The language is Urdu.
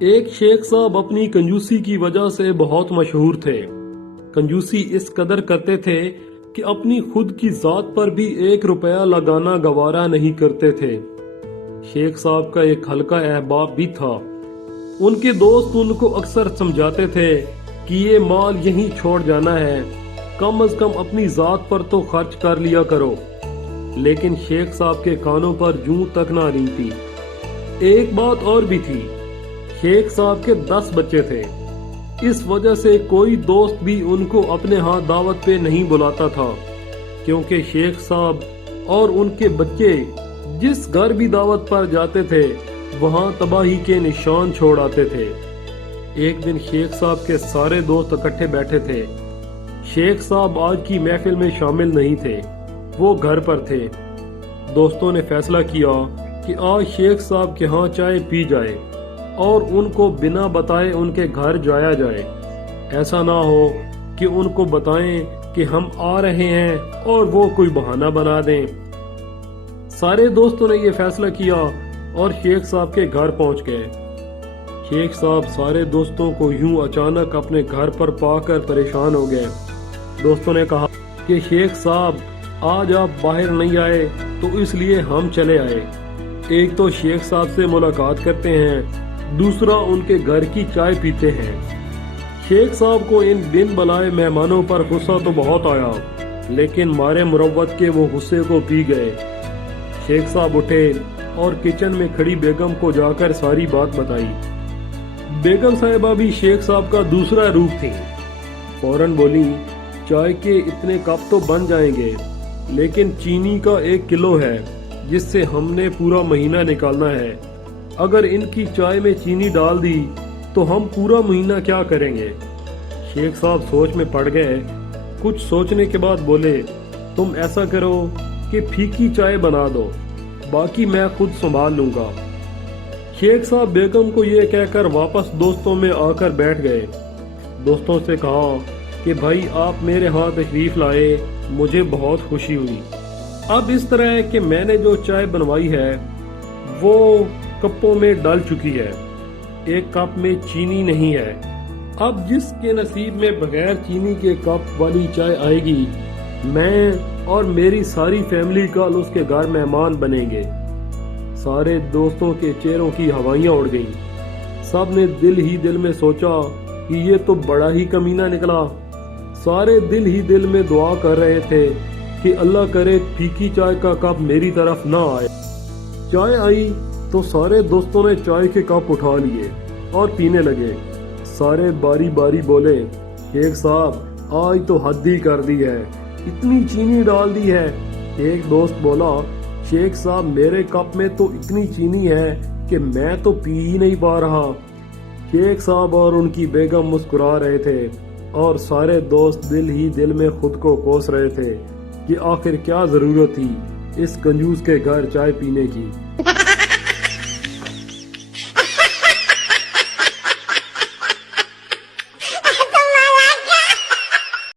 ایک شیخ صاحب اپنی کنجوسی کی وجہ سے بہت مشہور تھے۔ کنجوسی اس قدر کرتے تھے کہ اپنی خود کی ذات پر بھی 1 روپیہ لگانا گوارا نہیں کرتے تھے۔ شیخ صاحب کا ایک ہلکا احباب بھی تھا۔ ان کے دوست ان کو اکثر سمجھاتے تھے کہ یہ مال یہیں چھوڑ جانا ہے، کم از کم اپنی ذات پر تو خرچ کر لیا کرو، لیکن شیخ صاحب کے کانوں پر جوں تک نہ ریندتی۔ ایک بات اور بھی تھی، شیخ صاحب کے 10 بچے تھے، اس وجہ سے کوئی دوست بھی ان کو اپنے ہاں دعوت پہ نہیں بلاتا تھا، کیونکہ شیخ صاحب اور ان کے بچے جس گھر بھی دعوت پر جاتے تھے وہاں تباہی کے نشان چھوڑ آتے تھے۔ ایک دن شیخ صاحب کے سارے دوست اکٹھے بیٹھے تھے۔ شیخ صاحب آج کی محفل میں شامل نہیں تھے، وہ گھر پر تھے۔ دوستوں نے فیصلہ کیا کہ آج شیخ صاحب کے ہاں چائے پی جائے اور ان کو بنا بتائے ان کے گھر جایا جائے۔ ایسا نہ ہو کہ ان کو بتائیں کہ ہم آ رہے ہیں اور وہ کوئی بہانہ بنا دیں۔ سارے دوستوں نے یہ فیصلہ کیا اور شیخ صاحب کے گھر پہنچ گئے۔ شیخ صاحب سارے دوستوں کو یوں اچانک اپنے گھر پر پا کر پریشان ہو گئے۔ دوستوں نے کہا کہ شیخ صاحب آج آپ باہر نہیں آئے تو اس لیے ہم چلے آئے۔ ایک تو شیخ صاحب سے ملاقات کرتے ہیں، دوسرا ان کے گھر کی چائے پیتے ہیں۔ شیخ صاحب کو ان بن بلائے مہمانوں پر غصہ تو بہت آیا، لیکن مارے مروت کے وہ غصے کو پی گئے۔ شیخ صاحب اٹھے اور کچن میں کھڑی بیگم کو جا کر ساری بات بتائی۔ بیگم صاحبہ بھی شیخ صاحب کا دوسرا روپ تھی۔ فوراً بولی، چائے کے اتنے کپ تو بن جائیں گے، لیکن چینی کا 1 کلو ہے جس سے ہم نے پورا مہینہ نکالنا ہے۔ اگر ان کی چائے میں چینی ڈال دی تو ہم پورا مہینہ کیا کریں گے؟ شیخ صاحب سوچ میں پڑ گئے۔ کچھ سوچنے کے بعد بولے، تم ایسا کرو کہ پھیکی چائے بنا دو، باقی میں خود سنبھال لوں گا۔ شیخ صاحب بیگم کو یہ کہہ کر واپس دوستوں میں آ کر بیٹھ گئے۔ دوستوں سے کہا کہ بھائی آپ میرے ہاں تشریف لائے، مجھے بہت خوشی ہوئی۔ اب اس طرح ہے کہ میں نے جو چائے بنوائی ہے وہ کپوں میں ڈل چکی ہے، 1 کپ میں چینی نہیں ہے۔ اب جس کے نصیب میں بغیر چینی کے کپ والی چائے آئے گی، میں اور میری ساری فیملی کل اس کے گھر مہمان بنیں گے۔ سارے دوستوں کے چہروں کی ہوائیاں اڑ گئیں۔ سب نے دل ہی دل میں سوچا کہ یہ تو بڑا ہی کمینہ نکلا۔ سارے دل ہی دل میں دعا کر رہے تھے کہ اللہ کرے پھیکی چائے کا کپ میری طرف نہ آئے۔ چائے آئی تو سارے دوستوں نے چائے کے کپ اٹھا لیے اور پینے لگے۔ سارے باری باری بولے، شیخ صاحب آج تو حد ہی کر دی ہے، اتنی چینی ڈال دی ہے۔ ایک دوست بولا، شیخ صاحب میرے کپ میں تو اتنی چینی ہے کہ میں تو پی ہی نہیں پا رہا۔ شیخ صاحب اور ان کی بیگم مسکرا رہے تھے اور سارے دوست دل ہی دل میں خود کو کوس رہے تھے کہ آخر کیا ضرورت تھی اس کنجوس کے گھر چائے پینے کی۔